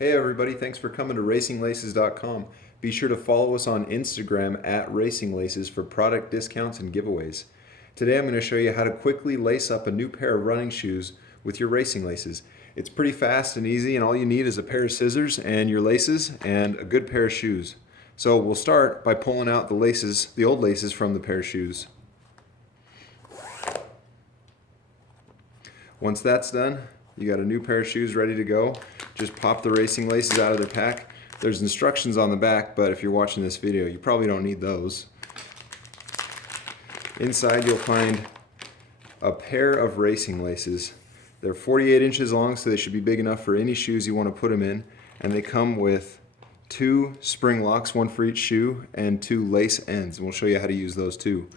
Hey everybody, thanks for coming to racinglaces.com. Be sure to follow us on Instagram at racinglaces for product discounts and giveaways. Today I'm going to show you how to quickly lace up a new pair of running shoes with your racing laces. It's pretty fast and easy, and all you need is a pair of scissors and your laces and a good pair of shoes. So we'll start by pulling out the laces, the old laces from the pair of shoes. Once that's done, you got a new pair of shoes ready to go. Just pop the racing laces out of their pack. There's instructions on the back, but if you're watching this video, you probably don't need those. Inside you'll find a pair of racing laces. They're 48 inches long, so they should be big enough for any shoes you want to put them in. And they come with 2 spring locks, one for each shoe, and 2 lace ends. And we'll show you how to use those too.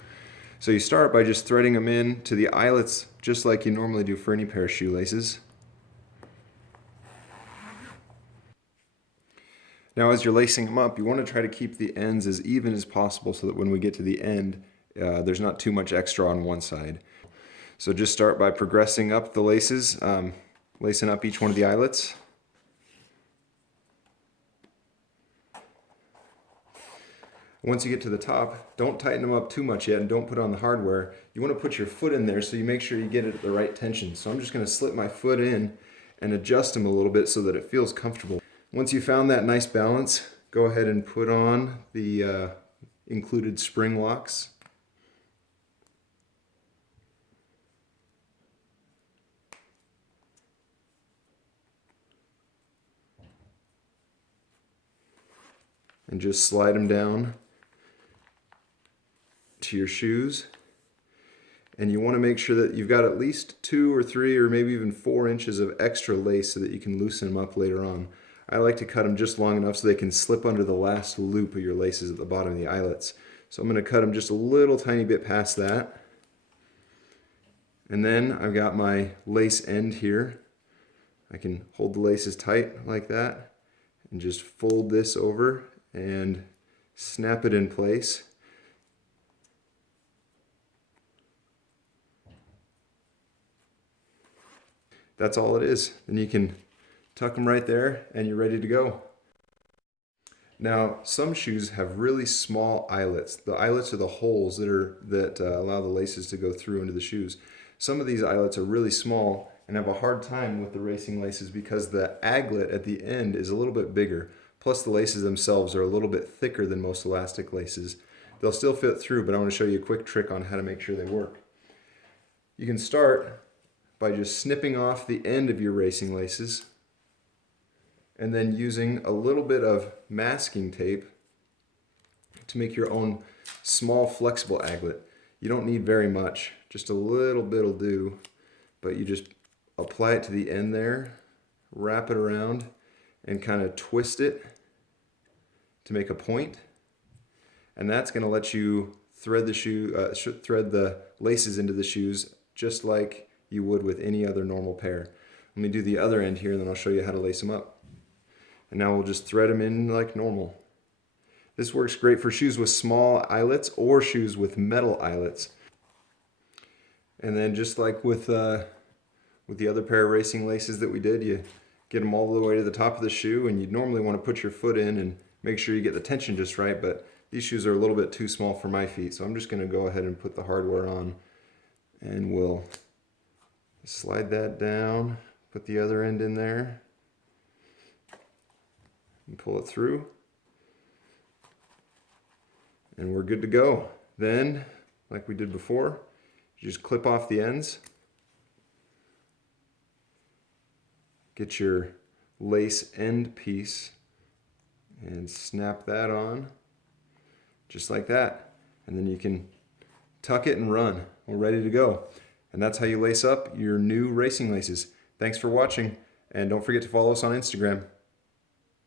So you start by just threading them in to the eyelets, just like you normally do for any pair of shoelaces. Now as you're lacing them up, you want to try to keep the ends as even as possible so that when we get to the end, there's not too much extra on one side. So just start by progressing up the laces, lacing up each one of the eyelets. Once you get to the top, don't tighten them up too much yet and don't put on the hardware. You want to put your foot in there so you make sure you get it at the right tension. So I'm just going to slip my foot in and adjust them a little bit so that it feels comfortable. Once you found that nice balance, go ahead and put on the included spring locks. And just slide them down to your shoes. And you want to make sure that you've got at least 2 or 3 or maybe even 4 inches of extra lace so that you can loosen them up later on. I like to cut them just long enough so they can slip under the last loop of your laces at the bottom of the eyelets. So I'm going to cut them just a little tiny bit past that. And then I've got my lace end here. I can hold the laces tight like that and just fold this over and snap it in place. That's all it is. Then you can tuck them right there and you're ready to go. Now, some shoes have really small eyelets. The eyelets are the holes that allow the laces to go through into the shoes. Some of these eyelets are really small and have a hard time with the racing laces because the aglet at the end is a little bit bigger. Plus the laces themselves are a little bit thicker than most elastic laces. They'll still fit through, but I want to show you a quick trick on how to make sure they work. You can start by just snipping off the end of your racing laces and then using a little bit of masking tape to make your own small flexible aglet. You don't need very much, just a little bit will do, but you just apply it to the end there, wrap it around, and kind of twist it to make a point. And that's going to let you thread the laces into the shoes just like you would with any other normal pair. Let me do the other end here and then I'll show you how to lace them up. And now we'll just thread them in like normal. This works great for shoes with small eyelets or shoes with metal eyelets. And then just like with the other pair of racing laces that we did, you get them all the way to the top of the shoe, and you'd normally want to put your foot in and make sure you get the tension just right, but these shoes are a little bit too small for my feet, so I'm just going to go ahead and put the hardware on, and we'll slide that down, put the other end in there, and pull it through, and we're good to go. Then, like we did before, you just clip off the ends, get your lace end piece and snap that on just like that, and then you can tuck it and run. We're ready to go. And that's how you lace up your new racing laces. Thanks for watching, and don't forget to follow us on Instagram.